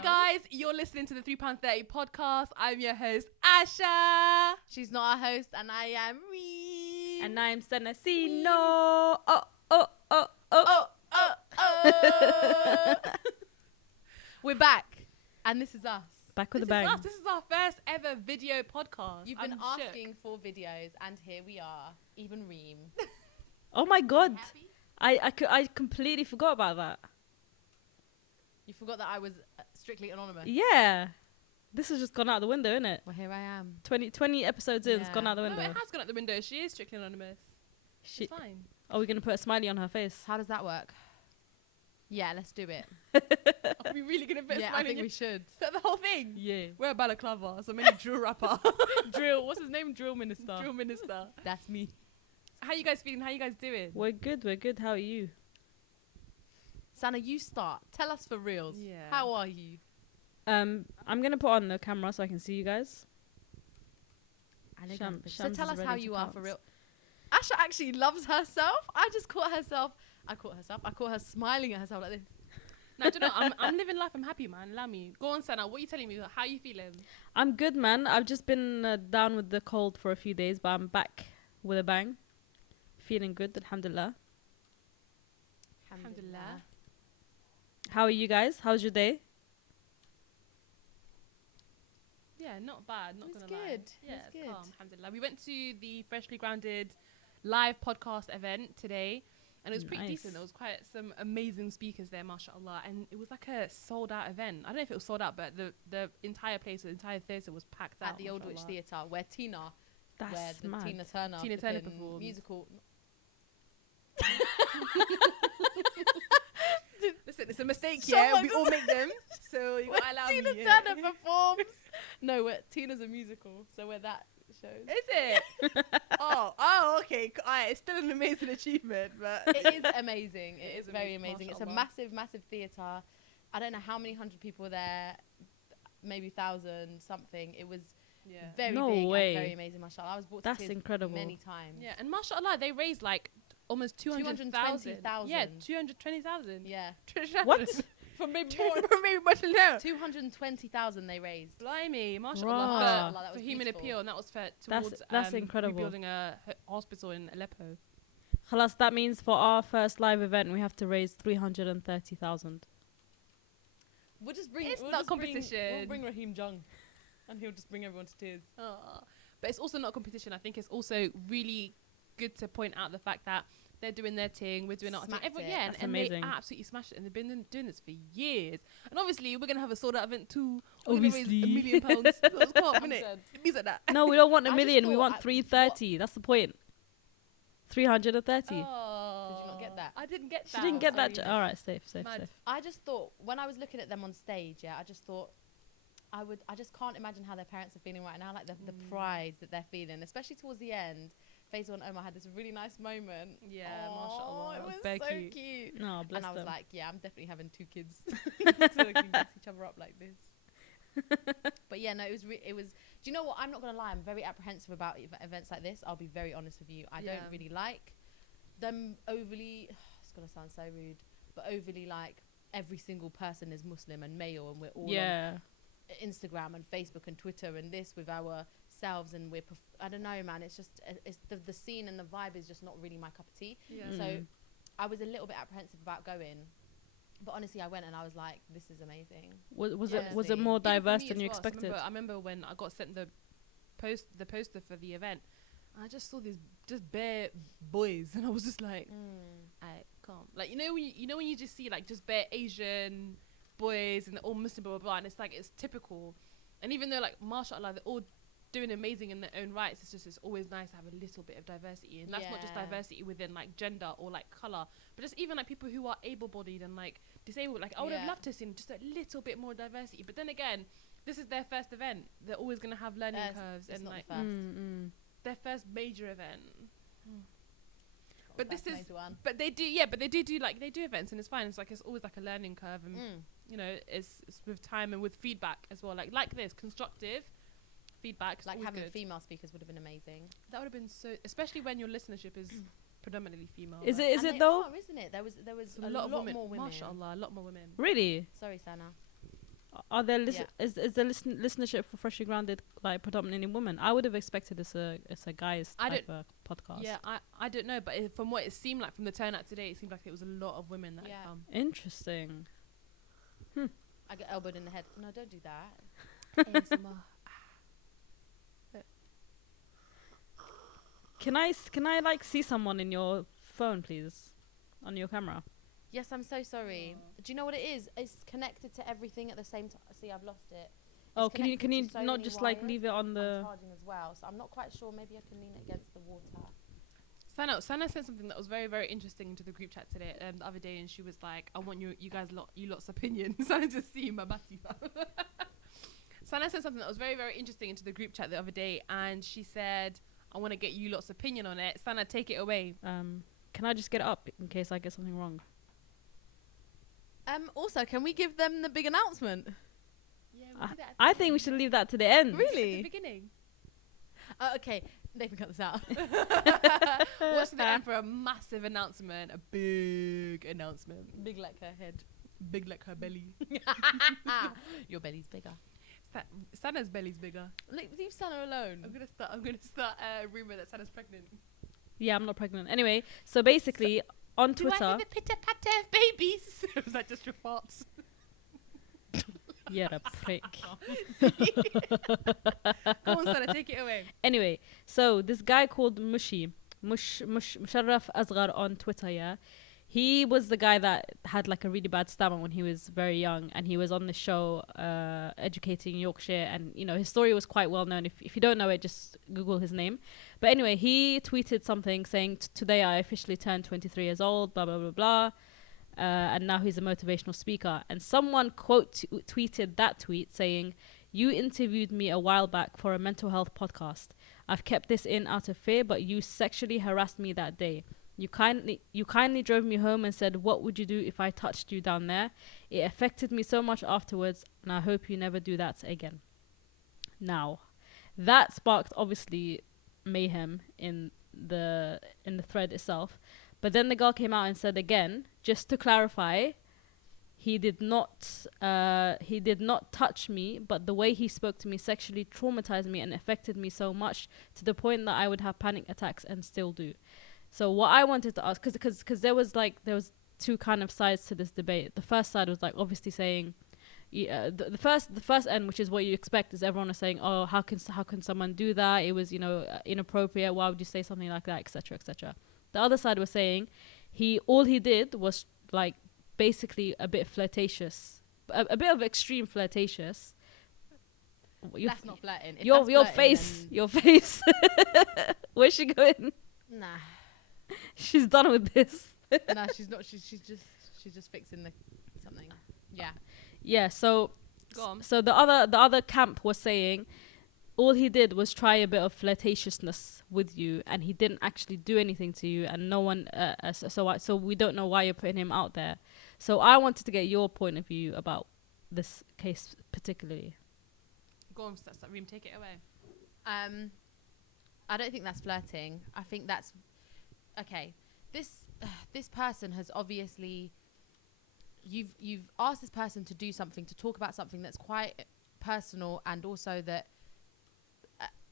Hi guys, you're listening to the £3.30 podcast. I'm your host, Asha. She's not our host, and I am Reem. And I'm Sana. No. We're back, and this is us. Back with This a bang. is us. This is our first ever video podcast. You've been I'm asking for videos, and here we are. Even Reem. Oh my god. Happy? I completely forgot about that. You forgot that I was strictly anonymous. Yeah. This has just gone out the window, innit? Well, here I am. 20 episodes in, it's Yeah. gone out the No, window. it has gone out the window. She is strictly anonymous. She, It's fine. are we going to put a smiley on her face? How does that work? Yeah, let's do it. Are we really going to put Yeah, I think we should. the whole thing? Yeah. We're a balaclava, so maybe drill rapper. Drill. What's his name? Drill minister. Drill minister. That's me. How you guys feeling? How you guys doing? We're good. How are you? Sana, you start. Tell us for reals. Yeah. How are you? I'm going to put on the camera so I can see you guys. So Shams tell is us ready how to you are for pounce. real. Asha actually loves herself. I caught her smiling at herself like this. No, do you know, I'm living life. I'm happy, man. Allow me. Go on, Sana. What are you telling me? How are you feeling? I'm good, man. I've just been down with the cold for a few days, but I'm back with a bang. Feeling good, alhamdulillah. Alhamdulillah. How are you guys? How's your day? Yeah, not bad. Not It was gonna lie. good. Yeah, It was it's good. calm. Alhamdulillah. We went to the Freshly Grounded live podcast event today, and it was pretty Nice. decent. There was quite some amazing speakers there, mashallah, and it was like a sold out event. I don't know if it was sold out, but the entire place, the entire theatre was packed out At the Old Witch mashallah. Theatre, where That's the mad. Tina Turner Turner flipping performed. musical. Listen, it's a mistake, Someone yeah. We all make them, so you Where gotta allow Tina me. yeah. Turner performs. No, Tina's a musical, so where that shows. Is it? oh, okay. It's still an amazing achievement, but It is amazing. It is very amazing. It's a mashallah. massive theatre. I don't know how many hundred people were there, maybe 1,000 something. It was yeah. very No big way. and very amazing, mashallah. I was brought That's to tears incredible. many times. Yeah, and mashallah, they raised like almost 200,000. 220,000. Yeah, 220,000. Yeah. What? For maybe more. For maybe much now. 220,000 they raised. Blimey, Rah. mashallah, Mashallah, that for was human beautiful. appeal, and that was for That's- towards that's incredible. rebuilding a hospital in Aleppo. Khalas, that means for our first live event, we have to raise 330,000. We'll just bring. It's we'll not just bring- competition. We'll bring Raheem Jung, and he'll just bring everyone to tears. But it's also not competition. I think it's also really good to point out the fact that they're doing their thing, we're doing our thing. Smacked Everyone, it. yeah, That's and amazing. they absolutely smashed it, and they've been doing this for years. And obviously, we're gonna have a sold out event too. We're gonna raise Obviously. £1 million. So it's calm, innit? It means like that. No, we don't want I a just million. We thought want 330. That's the point. 330. Oh, Did you not get that? I didn't get She that. didn't get that. Sorry. All right, safe. Mad. I just thought when I was looking at them on stage, yeah, I just thought I just can't imagine how their parents are feeling right now, like the pride that they're feeling, especially towards the end. Faisal and Omar had this really nice moment. Yeah, Aww, mashallah. it That was was very so cute. cute. No, bless And I was them. like, yeah, I'm definitely having 2 kids so they can mess each other up like this. But yeah, no, it was. Do you know what? I'm not gonna lie. I'm very apprehensive about events like this. I'll be very honest with you. I Yeah. don't really like them overly. It's gonna sound so rude, but overly like every single person is Muslim and male, and we're all yeah. on Instagram and Facebook and Twitter and this with ourselves, and we're. I don't know, man. It's just it's the scene and the vibe is just not really my cup of tea. Yeah. Mm. So I was a little bit apprehensive about going. But honestly, I went and I was like, "This is amazing." Was Yeah. it was it more Even for diverse me than as you well. So expected? I remember when I got sent the poster for the event, and I just saw these just bare boys, and I was just like, I can't. Like, you know when you just see like just bare Asian boys and they're all Muslim, blah blah blah, and it's like it's typical. And even though like mashallah they're all doing amazing in their own rights, it's always nice to have a little bit of diversity, and that's not just Yeah. diversity within like gender or like color, but just even like people who are able-bodied and like disabled. Like I would have Yeah. loved to see just a little bit more diversity, but then again, this is their first event. They're always gonna have learning curves, It's and not like the first. their first major event. But That's this is, major one. but they do like they do events, and it's fine. It's like it's always like a learning curve, and you know, it's with time and with feedback as well. Like this constructive feedback. Like having good. female speakers would have been amazing. That would have been so, especially when your listenership is predominantly female. Is like, it? Is And it they though? are, isn't it? There was a a lot of women. more women. Mashallah, a lot more women. Really? Sorry, Sana. are there is the listenership for Freshly Grounded like predominantly women? I would have expected it's a guys type of podcast. Yeah, I don't know, but from what it seemed like from the turnout today, it seemed like it was a lot of women that had come. Interesting. I get elbowed in the head. No, don't do that. ASMR. Can I like see someone in your phone, please, on your camera? Yes, I'm so sorry. Do you know what it is? It's connected to everything at the same time. See, I've lost it. Oh, can you so not many just like wires. leave it on the? I'm charging as well, so I'm not quite sure. Maybe I can lean it against the water. Sana said something that was very, very interesting to the group chat today, the other day, and she was like, "I want you guys lot's opinion." Sana just see my batty. Sana said something that was very, very interesting into the group chat the other day, and she said, "I want to get you lot's opinion on it." Sana, take it away. Can I just get it up in case I get something wrong? Also, can we give them the big announcement? Yeah, I think we should leave that to the end. Really? At the beginning. Okay, they can cut this out. Watch the end for a massive announcement, a big announcement, Big like her head. big like her belly. Your belly's bigger. Sana's belly's bigger. Leave Sana alone. I'm gonna start a rumor that Sana's pregnant. Yeah, I'm not pregnant. Anyway, so basically on Do I Twitter. have a pitter patter of babies? Was that just your farts? Yeah, a prick. Go on, Sana, take it away. Anyway, so this guy called Musharraf Asghar on Twitter, yeah, he was the guy that had like a really bad stammer when he was very young, and he was on the show Educating Yorkshire, and you know his story was quite well known. If you don't know it, just Google his name. But anyway, he tweeted something saying, "Today I officially turned 23 years old, blah blah blah blah." And now he's a motivational speaker. And someone tweeted that tweet saying, "You interviewed me a while back for a mental health podcast. I've kept this in out of fear, but you sexually harassed me that day. You kindly drove me home and said, 'What would you do if I touched you down there?' It affected me so much afterwards, and I hope you never do that again." Now, that sparked obviously mayhem in the thread itself. But then the girl came out and said again, just to clarify, he did not touch me, but the way he spoke to me sexually traumatized me and affected me so much to the point that I would have panic attacks and still do. So what I wanted to ask, because there was two kind of sides to this debate. The first side was like obviously saying, the first end, which is what you expect, is everyone is saying, "Oh, how can someone do that? It was inappropriate. Why would you say something like that, etc., etc." The other side was saying all he did was like basically a bit flirtatious, a bit of extreme flirtatious. That's not flirting. If Your that's your face. Where's she going? Nah. She's done with this. No, she's not. She's just fixing something. Yeah. Yeah. So Go on. So the other camp was saying all he did was try a bit of flirtatiousness with you, and he didn't actually do anything to you, and no one. So we don't know why you're putting him out there. So I wanted to get your point of view about this case particularly. Go on, Reem, take it away. I don't think that's flirting. I think that's okay. This person has obviously. You've asked this person to do something, to talk about something that's quite personal, and also that.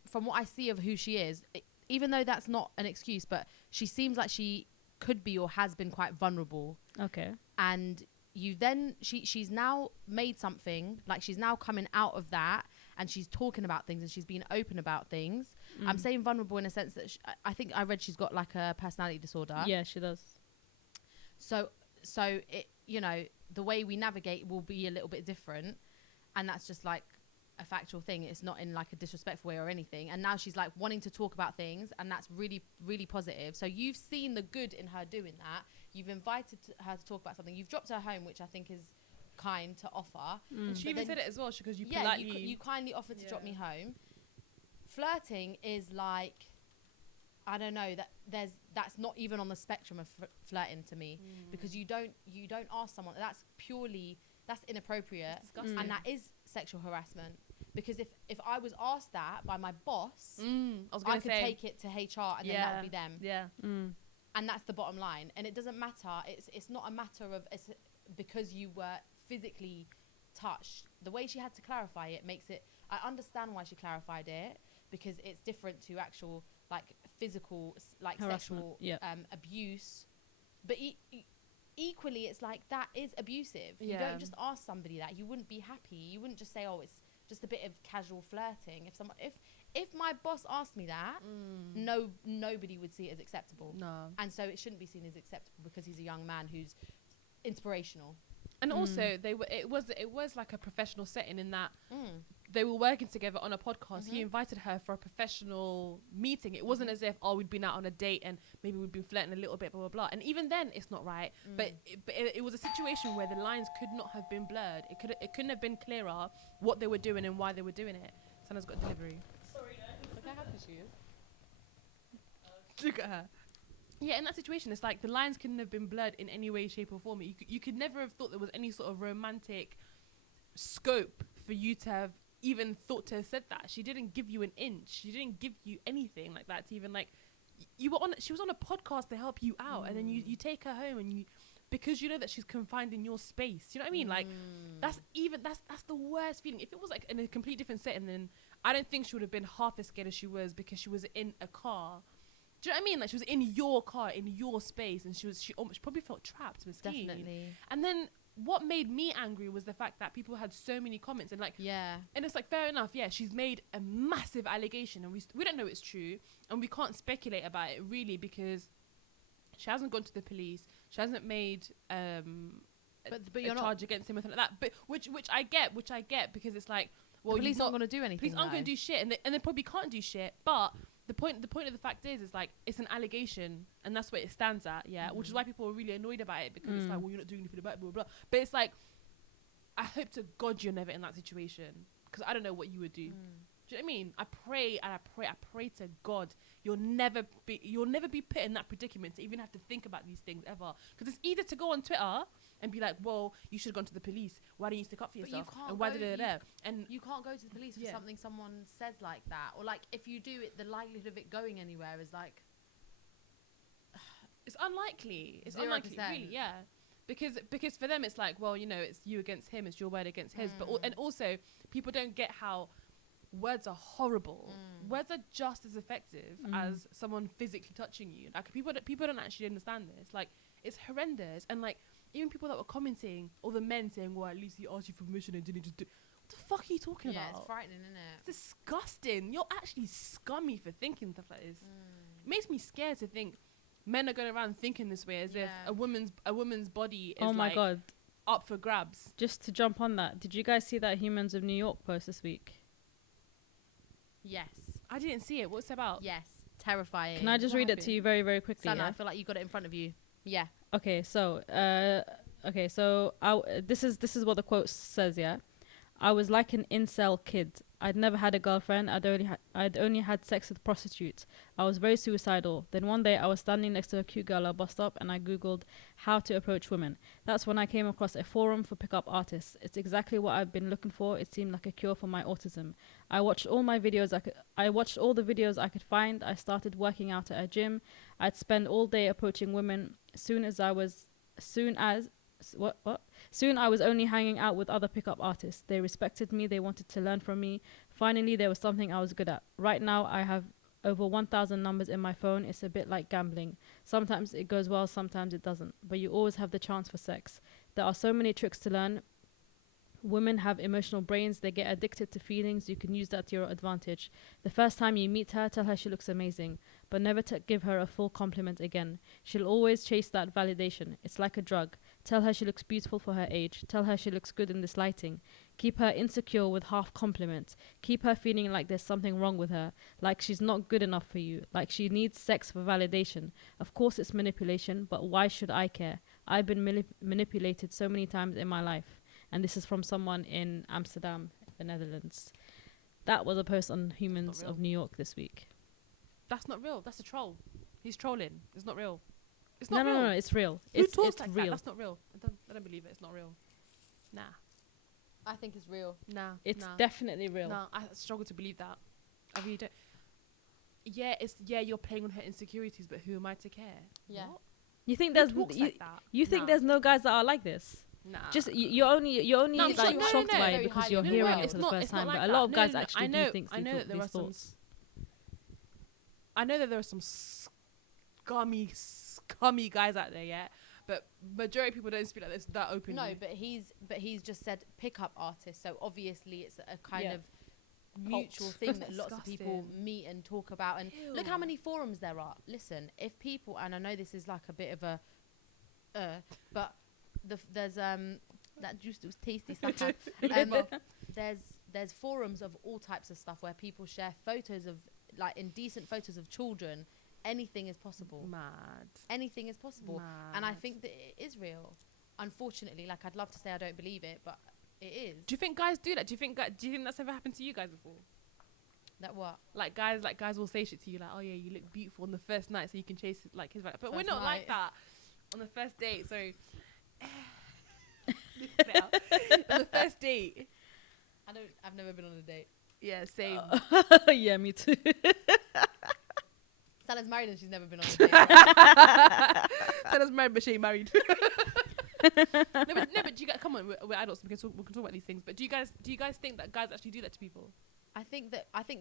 From what I see of who she is, even though that's not an excuse, but she seems like she could be or has been quite vulnerable. Okay. And she's now made something, like she's now coming out of that, and she's talking about things, and she's being open about things. I'm saying vulnerable in a sense that I think I read she's got like a personality disorder. Yeah, she does. So it, the way we navigate will be a little bit different, and that's just like a factual thing. It's not in like a disrespectful way or anything. And now she's like wanting to talk about things, and that's really, really positive. So you've seen the good in her doing that. You've invited her to talk about something. You've dropped her home, which I think is kind to offer. And she even said it as well, because you politely... you kindly offered to drop me home. Flirting is like, I don't know, that's not even on the spectrum of flirting to me, because you don't ask someone. That's inappropriate, and that is sexual harassment. Because if I was asked that by my boss, I could take it to HR, and then that would be them. Yeah. And that's the bottom line. And it doesn't matter. It's not a matter of because you were physically touch, the way she had to clarify it makes it, I understand why she clarified it, because it's different to actual like physical like Harassment, sexual abuse, but equally it's like that is abusive. You don't just ask somebody that. You wouldn't be happy. You wouldn't just say, oh, it's just a bit of casual flirting. If my boss asked me that, nobody would see it as acceptable. No. And so it shouldn't be seen as acceptable because he's a young man who's inspirational. And also it was like a professional setting in that they were working together on a podcast. He invited her for a professional meeting. It wasn't as if, we'd been out on a date and maybe we'd been flirting a little bit, blah, blah, blah. And even then, it's not right. But it was a situation where the lines could not have been blurred. It couldn't have been clearer what they were doing and why they were doing it. Sana's got delivery. Sorry, guys. Look how happy she is. Look at her. Yeah, in that situation, it's like the lines couldn't have been blurred in any way, shape or form. You could never have thought there was any sort of romantic scope for you to have even thought to have said that. She didn't give you an inch. She didn't give you anything like that to even like, she was on a podcast to help you out, and then you take her home and because you know that she's confined in your space. You know what I mean? Like that's the worst feeling. If it was like in a complete different setting, then I don't think she would have been half as scared as she was because she was in a car. Do you know what I mean? Like she was in your car, in your space, and she probably felt trapped. Miskeen. Definitely. And then what made me angry was the fact that people had so many comments and like, and it's like, fair enough, she's made a massive allegation and we don't know it's true and we can't speculate about it really because she hasn't gone to the police, she hasn't made but you're charge against him or something like that, but which I get because it's like, well, the police aren't going to do anything. Police aren't going to do shit, and they probably can't do shit. But the point of the fact is like it's an allegation, and that's what it stands at. Which is why people are really annoyed about it because it's like, well, you're not doing anything about it, blah blah blah. But it's like, I hope to God you're never in that situation because I don't know what you would do. Do you know what I mean? I pray to God you'll never be put in that predicament to even have to think about these things ever. Because it's either to go on Twitter and be like, well, you should have gone to the police. Why don't you stick up for yourself? And why did it there? And you can't go to the police for something someone says like that. Or like if you do it, the likelihood of it going anywhere is like it's unlikely. It's 0%. Unlikely, really, Because for them it's like, well, you know, it's you against him, it's your word against his. But and also people don't get how words are horrible. Words are just as effective as someone physically touching you. Like people don't actually understand this. Like it's horrendous. And like even people that were commenting, or the men saying, well, at least he asked you for permission and didn't just do. What the fuck are you talking about? Yeah, it's frightening, isn't it? It's disgusting. You're actually scummy for thinking stuff like this. It makes me scared to think men are going around thinking this way as if a woman's body is my God, up for grabs. Just to jump on that, did you guys see that Humans of New York post this week? Yes. I didn't see it. What's it about? Yes. Terrifying. Can I just read it to you very, very quickly? Sana, I feel like you got it in front of you. Yeah. Okay, so this is what the quote says. Yeah, I was like an incel kid. I'd never had a girlfriend. I'd only had sex with prostitutes. I was very suicidal. Then one day I was standing next to a cute girl at a bus stop and I googled how to approach women. That's when I came across a forum for pickup artists. It's exactly what I've been looking for. It seemed like a cure for my autism. I watched all the videos I could find. I started working out at a gym. I'd spend all day approaching women. Soon I was only hanging out with other pickup artists. They respected me. They wanted to learn from me. Finally, there was something I was good at. Right now, I have over 1,000 numbers in my phone. It's a bit like gambling. Sometimes it goes well, sometimes it doesn't. But you always have the chance for sex. There are so many tricks to learn. Women have emotional brains. They get addicted to feelings. You can use that to your advantage. The first time you meet her, tell her she looks amazing, but never give her a full compliment again. She'll always chase that validation. It's like a drug. Tell her she looks beautiful for her age. Tell her she looks good in this lighting. Keep her insecure with half compliments. Keep her feeling like there's something wrong with her, like she's not good enough for you, like she needs sex for validation. Of course it's manipulation, but why should I care? I've been manipulated so many times in my life. And this is from someone in Amsterdam, the Netherlands. That was a post on Humans of New York this week. That's not real. That's a troll. He's trolling. It's not real. It's not real. No, it's real. Who talks it's like real. That? That's not real. I don't believe it. It's not real. Nah. I think it's real. Nah. It's definitely real. Nah, I struggle to believe that. I really don't. You're playing on her insecurities, but who am I to care? Yeah. What? You think Who there's talks like that? you think there's no guys that are like this? Nah. Just you're only No, I'm like sure- no, shocked no, by very it because highly you're No, hearing no, it for the not- first time. not But like a lot that. of No, guys no, actually I know, do think I know that there are these some. thoughts. I know that there are some scummy guys out there, yeah. But majority of people don't speak like this that openly. No, but he's just said pickup artist. So obviously it's a kind Yeah. of mutual Cult. thing That's that lots of people disgusting. meet and talk about. And look how Ew. many forums there are. Listen, if people, and I know this is like a bit of a, but there's that juice was tasty. Saha. There's forums of all types of stuff where people share photos of like indecent photos of children. Anything is possible. Mad. Anything is possible. And I think that it is real. Unfortunately, like I'd love to say I don't believe it, but it is. Do you think guys do that? Do you think that's ever happened to you guys before? That what? Like guys will say shit to you like, oh yeah, you look beautiful on the first night, so you can chase like his. But we're First not like night. that on the first date. So on the first date, I've never been on a date. yeah, same. Yeah, me too. Sana's married and she's never been on a date. Santa's married, but she ain't married. no, but you guys, come on, we're adults. We can talk about these things. But do you guys think that guys actually do that to people? I think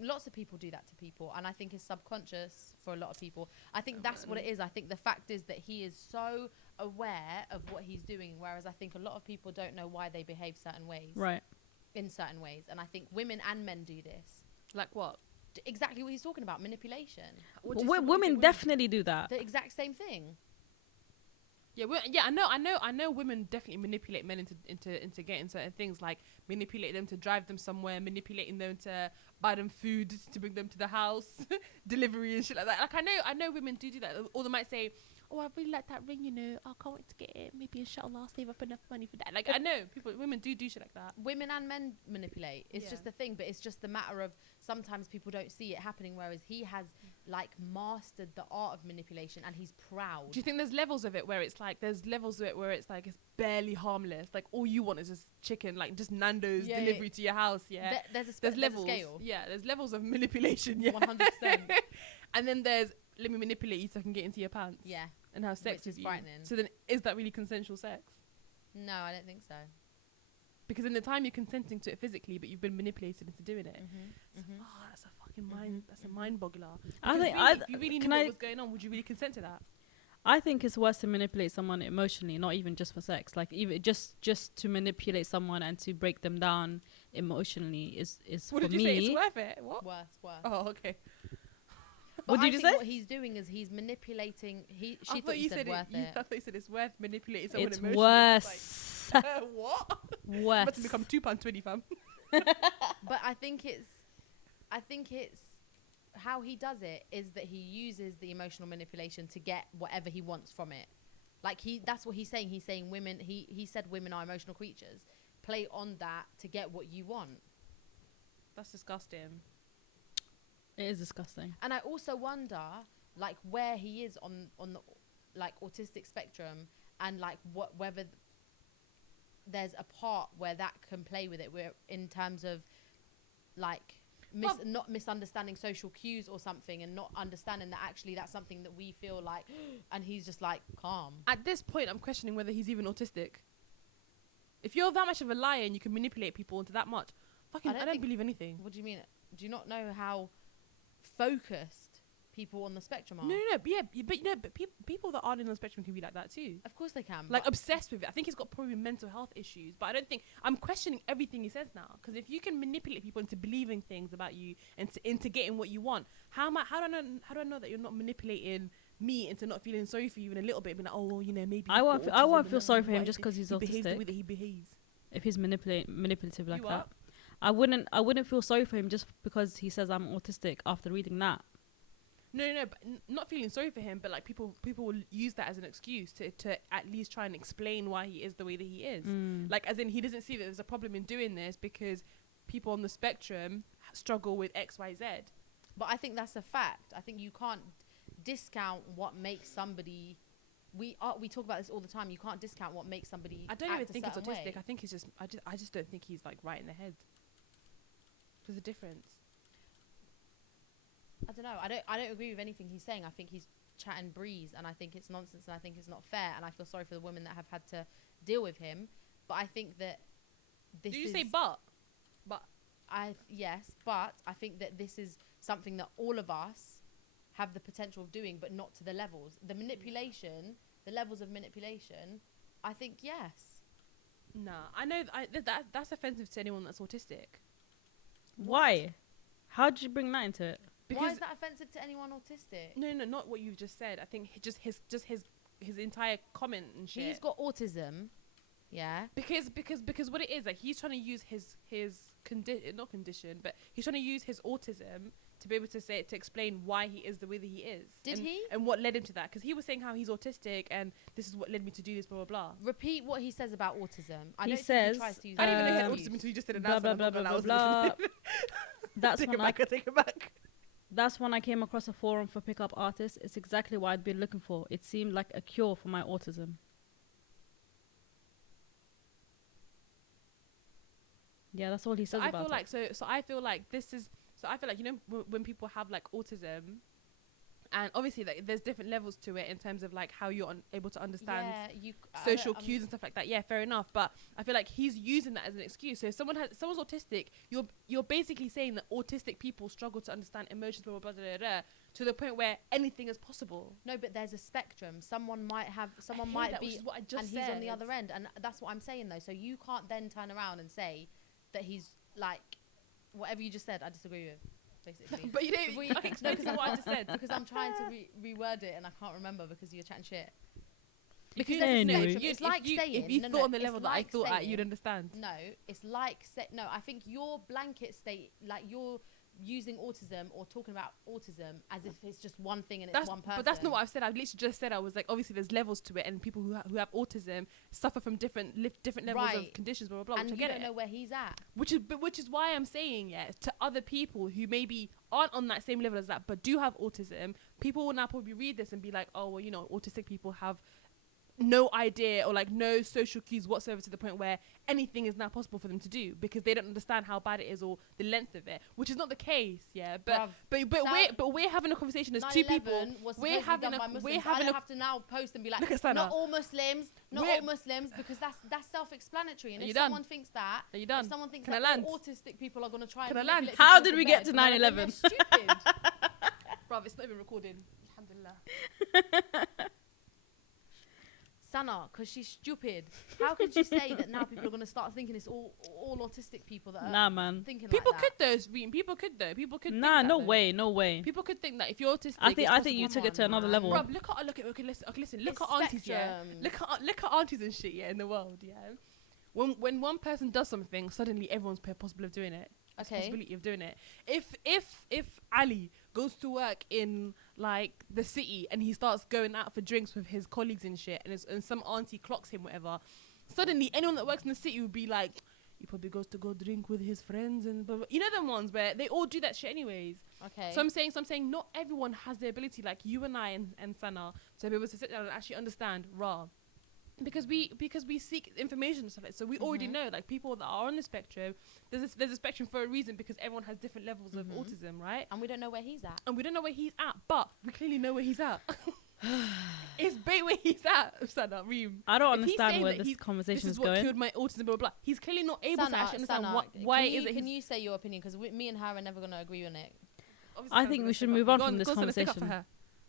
lots of people do that to people, and I think it's subconscious for a lot of people. I think that's what it is. I think the fact is that he is so aware of what he's doing, whereas I think a lot of people don't know why they behave certain ways. Right. In certain ways, and I think women and men do this. Like what? Exactly what he's talking about, manipulation. Women definitely do that. The exact same thing. Yeah, I know. Women definitely manipulate men into getting certain things, like manipulate them to drive them somewhere, manipulating them to buy them food to bring them to the house, delivery and shit like that. Like I know women do that. Or they might say, "Oh, I really like that ring, you know. I can't wait to get it. Maybe inshallah, I'll save up enough money for that." Like I know women do shit like that. Women and men manipulate. It's Yeah. just the thing, but it's just the matter of sometimes people don't see it happening, whereas he has like mastered the art of manipulation and he's proud. Do you think there's levels of it where it's barely harmless? Like all you want is just chicken, like just Nando's Yeah, delivery to your house. Yeah, There's levels. a scale. Yeah, there's levels of manipulation. Yeah, 100%. And then there's let me manipulate you so I can get into your pants. Yeah. And have sex Which with is you. frightening. So then, is that really consensual sex? No, I don't think so. Because in the time you're consenting to it physically, but you've been manipulated into doing it. Mm-hmm. Oh, that's a fucking mind. That's a mind boggler. I think Really, if you really knew what was going on, would you really consent to that? I think it's worse to manipulate someone emotionally, not even just for sex. Like even just to manipulate someone and to break them down emotionally is What for did you me. say? It's worth it. What? Worse. Oh, okay. But What did I you think say? what he's doing is he's manipulating. She I thought you said worth it. I thought you said it's worth manipulating someone It's emotionally. worse. Like, what? Worse. About to become £2.20, fam. But I think it's how he does it is that he uses the emotional manipulation to get whatever he wants from it. Like that's what he's saying. He's saying women. He said women are emotional creatures. Play on that to get what you want. That's disgusting. It is disgusting. And I also wonder, like, where he is on the like autistic spectrum, and like whether there's a part where that can play with it, where in terms of like not misunderstanding social cues or something, and not understanding that actually that's something that we feel like, and he's just like calm. At this point, I'm questioning whether he's even autistic. If you're that much of a liar and you can manipulate people into that much, I don't believe anything. What do you mean? Do you not know how focused people on the spectrum are? No, but people that aren't in the spectrum can be like that too. Of course they can. Like but obsessed with it. I think he's got probably mental health issues, but I don't think I'm questioning everything he says now. Because if you can manipulate people into believing things about you and into getting what you want, how do I know that you're not manipulating me into not feeling sorry for you in a little bit? Being like, oh, you know, maybe I won't feel sorry for him just because he's he behaves the way autistic. that he behaves. If he's manipulative like You that, up? I wouldn't feel sorry for him just because he says I'm autistic after reading that. No, but not feeling sorry for him, but like people will use that as an excuse to at least try and explain why he is the way that he is. Like, as in, he doesn't see that there's a problem in doing this because people on the spectrum struggle with X, Y, Z. But I think that's a fact. I think you can't discount what makes somebody. We talk about this all the time. You can't discount what makes somebody. I don't even act a think it's certain autistic. way. I think it's just I just don't think he's like right in the head. There's a difference. I don't know. I don't agree with anything he's saying. I think he's chatting breeze, and I think it's nonsense, and I think it's not fair, and I feel sorry for the women that have had to deal with him. But I think that this Did you is... say but? But. Yes, but I think that this is something that all of us have the potential of doing, but not to the levels. The manipulation, the levels of manipulation, I think, yes. Nah, I know that's offensive to anyone that's autistic. Why? How did you bring that into it? Why Because is that offensive to anyone autistic? no, not what you've just said. I think his entire comment and shit. He's got autism, yeah. Because what it is, like, he's trying to use his not condition, but he's trying to use his autism to be able to explain why he is the way that he is. Did he? And what led him to that? Because he was saying how he's autistic and this is what led me to do this, blah blah blah. Repeat what he says about autism. I He don't think says, he tries to use I didn't even know he had Um, autism until you just said it blah, now. blah, blah, blah, blah, blah. That's Take when it back. Take it back. That's when I came across a forum for pickup artists. It's exactly what I'd been looking for. It seemed like a cure for my autism. Yeah, that's all he says I about feel like it. so I feel like this is so I feel like, you know, when people have like autism, and obviously like there's different levels to it in terms of like how you're able to understand social cues and stuff like that. Yeah, fair enough. But I feel like he's using that as an excuse. So if someone's autistic, you're basically saying that autistic people struggle to understand emotions, blah blah blah, blah, blah, to the point where anything is possible. No, but there's a spectrum. Someone might That, be, which is what I just and said. he's on the other end, and that's what I'm saying though. So you can't then turn around and say that he's like whatever you just said. I disagree with, basically. But you If don't. we- Okay, explain to me what I just said. because I'm trying to reword it and I can't remember because you're chatting shit. Because you- there's a Anyway. spectrum. It's like saying- if you no, thought no, on the it's level that like I thought at, saying- you'd understand. No, it's like no. I think your blanket state, like you're using autism or talking about autism as if it's just one thing and it's one person. But that's not what I've said. I've literally just said I was like, obviously there's levels to it, and people who have autism suffer from different levels of Right. conditions, blah blah blah. And Which you I get don't it. know where he's at. Which is why I'm saying, yeah, to other people who maybe aren't on that same level as that but do have autism, people will now probably read this and be like, oh well, you know, autistic people have no idea or like no social cues whatsoever to the point where anything is now possible for them to do because they don't understand how bad it is or the length of it, which is not the case, yeah. But Bruv, we're having a conversation as two 9/11 people. was We're supposedly having done by a Muslims. we're I having don't a have to now post and be like, Look at Sana. not all Muslims, not We're- all Muslims, because that's self-explanatory. And Are if you done? someone thinks that, Are you done? if someone thinks Can I that land? all autistic people are going to try Can and I land? manipulate How people did we to get bed, to then 9/11? they're stupid. Bruv, it's not even recording. Alhamdulillah. Sana, because she's stupid. How can she say that now people are going to start thinking it's all autistic people that are Nah, man. thinking People like could that? though, Reem. People could though. People could. Nah, think no that, though. way, no way. People could think that if you're autistic, I think it's you Come took it to on, another man. level. Bruv, listen. Look It's at aunties, yeah. spectrum. Look at aunties and shit, yeah, in the world, yeah. When one person does something, suddenly everyone's possible of doing it. There's Okay. possibility of doing it. If Ali goes to work in like the city and he starts going out for drinks with his colleagues and shit, and some auntie clocks him, whatever, suddenly anyone that works in the city would be like, he probably goes to go drink with his friends and blah, blah. You know them ones where they all do that shit anyways. Okay. So I'm saying not everyone has the ability like you and I and Sana to be able to sit down and actually understand raw. Because we seek information and stuff like that. So we already know like people that are on the spectrum, there's a spectrum for a reason because everyone has different levels of autism, right? And we don't know where he's at. And we don't know where he's at, but we clearly know where he's at. It's bait where he's at, Sana, Reem. I don't If he's understand saying where that this this conversation is is what going. killed my autism, blah blah blah. He's clearly not able to actually understand why can it you, is that can he's you say your opinion? Because me and her are never going to agree on it. obviously I Sana's think gonna we stick should up. move on Go from this go Sana, stick up for conversation. her.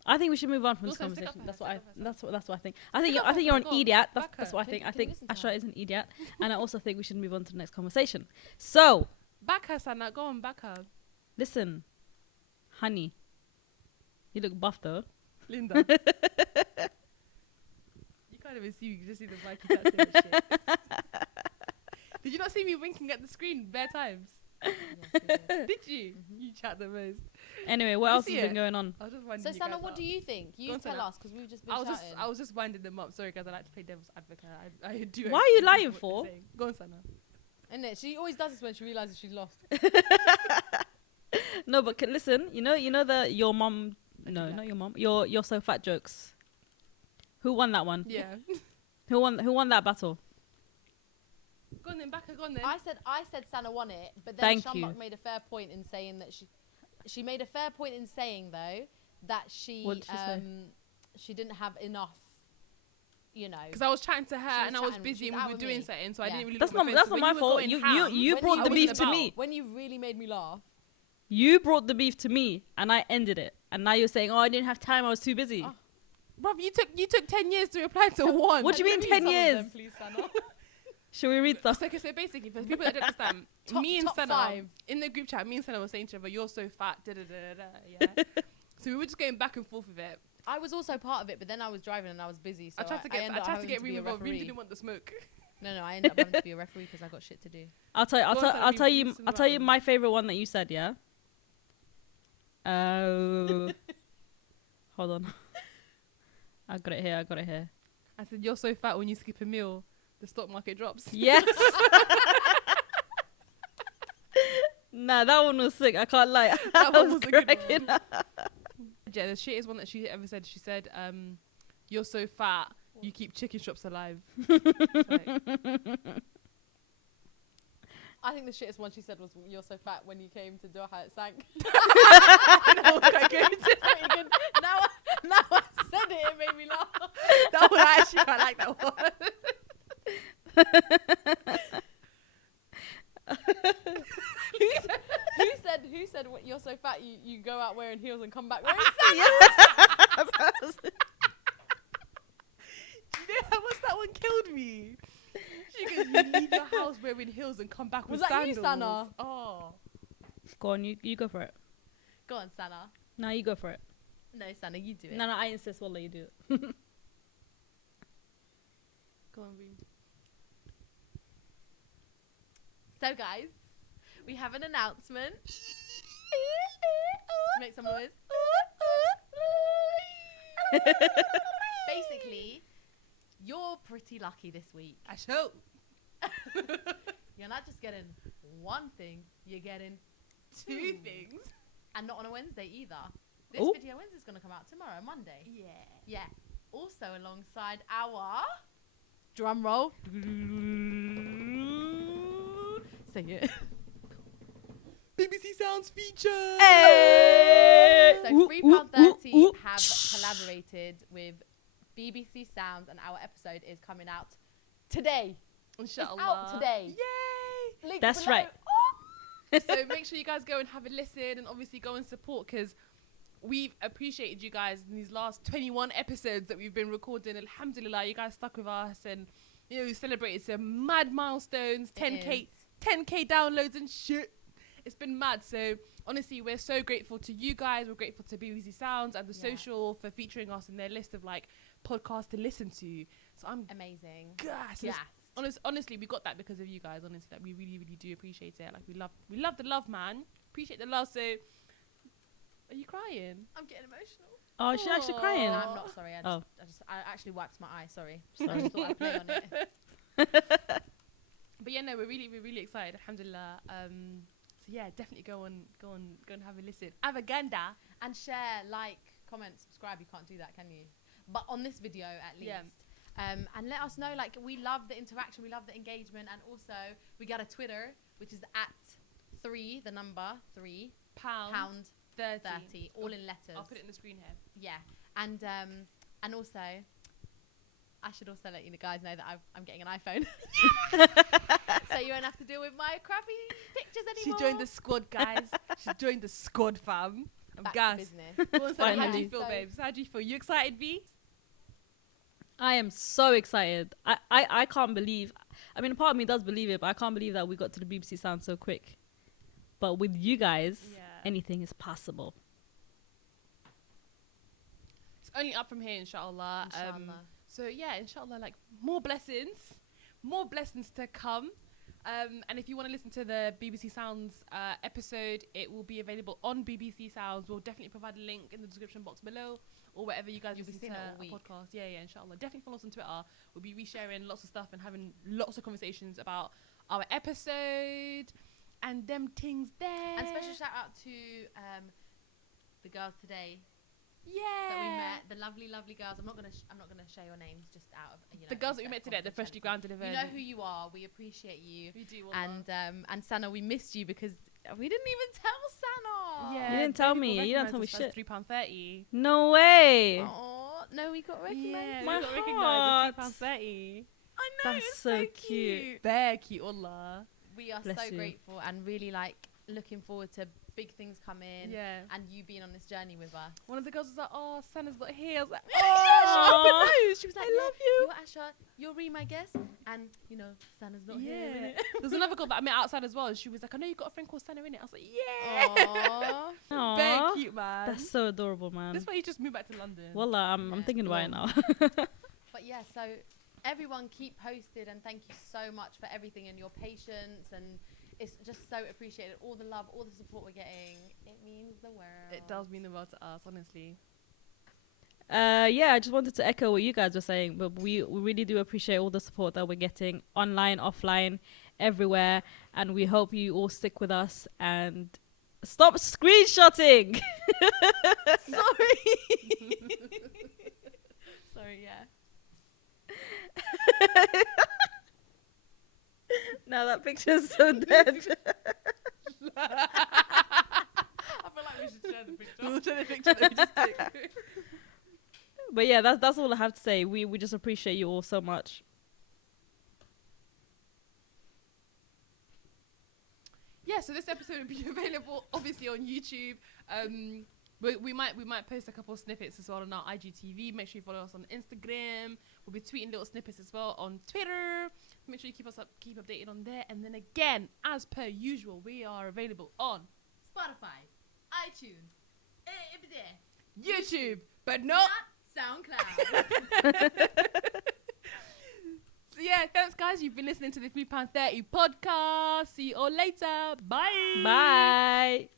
I think we should move on from this Go, Sana, stick up conversation. for her, That's stick what up for her. I think. I think Stick up I for think you're her, an go. idiot. Back That's her. what I think. I Can you think listen to Asha her? is an idiot, and I also think we should move on to the next conversation. So Back her, Sana. Go on, back her. listen, honey, you look buff though. Linda. You can't even see me, you just see the mic. You can't say that shit. Did you not see me winking at the screen bare times? Did you? You chat the most. Anyway, what You else has see been it? going on? I was just winding So, you Sana, guys what up. do you think? Go You on, tell Sana. us, because we've just been I chatting. was just winding them up. Sorry, guys. I like to play devil's advocate. I do. Why are you actually lying what for? you're saying. Go on, Sana. Innit? She always does this when she realizes she's lost. No, but listen, you know the your mom. I No, do not that. your mom. You're so fat jokes. Who won that one? Yeah. Who won that battle? Go on then, back her. Go on then. I said Sana won it, but then Thank Shambach you. made a fair point in saying that she made a fair point in saying though that What did she say? she didn't have enough you know. Because I was chatting to her was and I was chatting- busy she and was we out were with doing me. something, so I Yeah. didn't really. That's look at my not phone. So my when you were fault. going You ham, you When brought you- the I beef wasn't to about. me. When you really made me laugh. You brought the beef to me, and I ended it. And now you're saying, "Oh, I didn't have time. I was too busy." Oh. Bruv, you took 10 years to reply to one. What do you mean Read 10 some of years? them, please, Sana. Should we read stuff? So basically, for people that don't understand, me and top Sana, 5. in the group chat, me and Sana were saying to each other, "You're so fat," da da da da. Yeah. So we were just going back and forth with it. I was also part of it, but then I was driving and I was busy. So I tried to get ended up having Reem to be a involved. Reem referee. didn't want the smoke. No, I ended up having to be a referee because I got shit to do. I'll tell you. Go on, Sana, I'll tell read you. some I'll tell you about them. my favorite one that you said. Yeah. Hold on. I got it here. I said, "You're so fat when you skip a meal, the stock market drops." Yes. Nah, that one was sick. I can't lie. That I one was a good cracking one. up. Yeah, the shittest one that she ever said. She said, "You're so fat, you keep chicken shops alive." It's like, I think the shittest one she said was, "You're so fat when you came to Doha, it sank." that was quite good. Pretty good. Now I said it made me laugh. That one, I actually quite like that one. Who said you're so fat you go out wearing heels and come back wearing sandals? You know what's that one killed me? She goes, "You leave your house wearing heels and come back Was with that you, sandals." Sana? Oh. Go on, you go for it. Go on, Sana. No, you go for it. No, Sana, you do it. No, I insist. Wallah, you do it. Go on, Reem. So, guys, we have an announcement. Make some noise. Basically, you're pretty lucky this week. Asha. You're not just getting one thing, you're getting Two things. And not on a Wednesday either. This Ooh. video Wednesday's going to come out tomorrow, Monday. Yeah. Yeah. Also alongside our drum roll. Say it. BBC Sounds feature. Hey! So Ooh, £3.30 ooh, ooh. have collaborated with BBC Sounds, and our episode is coming out today. Inshallah. It's out today. Yay! Link That's below. right. So make sure you guys go and have a listen and obviously go and support, because we've appreciated you guys in these last 21 episodes that we've been recording. Alhamdulillah, you guys stuck with us, and you know, we celebrated some mad milestones, 10k downloads and shit. It's been mad. So honestly, we're so grateful to you guys. We're grateful to BBC Sounds and the social for featuring us in their list of like podcasts to listen to. So I'm Amazing. gassed. Yes. Honestly, we got that because of you guys. Honestly, like we really, really do appreciate it. Like we love the love, man. Appreciate the love. So, are you crying? I'm getting emotional. Oh, is she actually crying? No, I'm not sorry. Oh. I actually wiped my eye. Sorry. I just thought I'd play on it. But yeah, no, we're really excited. Alhamdulillah. So yeah, definitely go and have a listen. Avaganda. And share, like, comment, subscribe. You can't do that, can you? But on this video, at least. Yeah. And let us know, like, we love the interaction, we love the engagement, and also we got a Twitter, which is @3 pound 30, all in letters. I'll put it in the screen here. Yeah, and also, I should also let you guys know that I'm getting an iPhone, so you won't have to deal with my crappy pictures She anymore. joined the squad, guys. She joined the squad, fam. I'm Back to gassed. business. Go on, Sana, how do Finally. you feel, So- babes? How do you feel? You excited, V? I am so excited. I can't believe. I mean, a part of me does believe it, but I can't believe that we got to the BBC Sound so quick. But with you guys, anything is possible. It's only up from here, inshallah. Inshallah. So yeah, inshallah, like more blessings to come. And if you want to listen to the BBC Sounds episode, it will be available on BBC Sounds. We'll definitely provide a link in the description box below, or wherever you guys You'll be listen seeing to it all our week. podcast. Yeah, inshallah. Definitely follow us on Twitter. We'll be resharing lots of stuff and having lots of conversations about our episode and them things there. And special shout out to the girls today yeah, that we met, the lovely girls. I'm not gonna share your names, just out of the girls that we met today at the freshly grounded event. You know who you are. We appreciate you. We do. Wallah. And Sana, we missed you because we didn't even tell Sana. Yeah, You didn't tell people me. You didn't tell me recognise us as shit. £3.30. No way. Oh, No, we got recognised. Yeah, My we got heart. recognised with £3.30. I know. That's it's so cute. Very cute, Allah. We are Bless so you. grateful and really like looking forward to big things coming. Yeah. And you being on this journey with us. One of the girls was like, "Oh, Sana's not here." I was like, Yeah, Aw. she was like, I love you. You're Asha, you're Reem, I guess. And, you know, Sana's not here. Yeah. innit? There's another girl that I met outside as well. And she was like, "I know you got a friend called Sana in it." I was like, "Yeah." Aww. Aw. Very cute, man. That's so adorable, man. That's why you just moved back to London. Wallah, I'm Yeah. thinking about it now. But yeah, so everyone keep posted and thank you so much for everything and your patience, and it's just so appreciated. All the love, all the support we're getting. It means the world. It does mean the world to us, honestly. Yeah, I just wanted to echo what you guys were saying, but we really do appreciate all the support that we're getting online, offline, everywhere, and we hope you all stick with us and stop screenshotting. Sorry. Sorry, yeah. Now that picture's so dead. I feel like we should share the picture. We'll share the picture that we just took. But yeah, that's all I have to say. We just appreciate you all so much. Yeah, so this episode will be available obviously on YouTube. We might post a couple of snippets as well on our IGTV. Make sure you follow us on Instagram. We'll be tweeting little snippets as well on Twitter. Make sure you keep updated on there. And then again, as per usual, we are available on Spotify, iTunes, YouTube, but not. SoundCloud. So yeah, thanks guys. You've been listening to the £3.30 podcast. See you all later. Bye. Bye.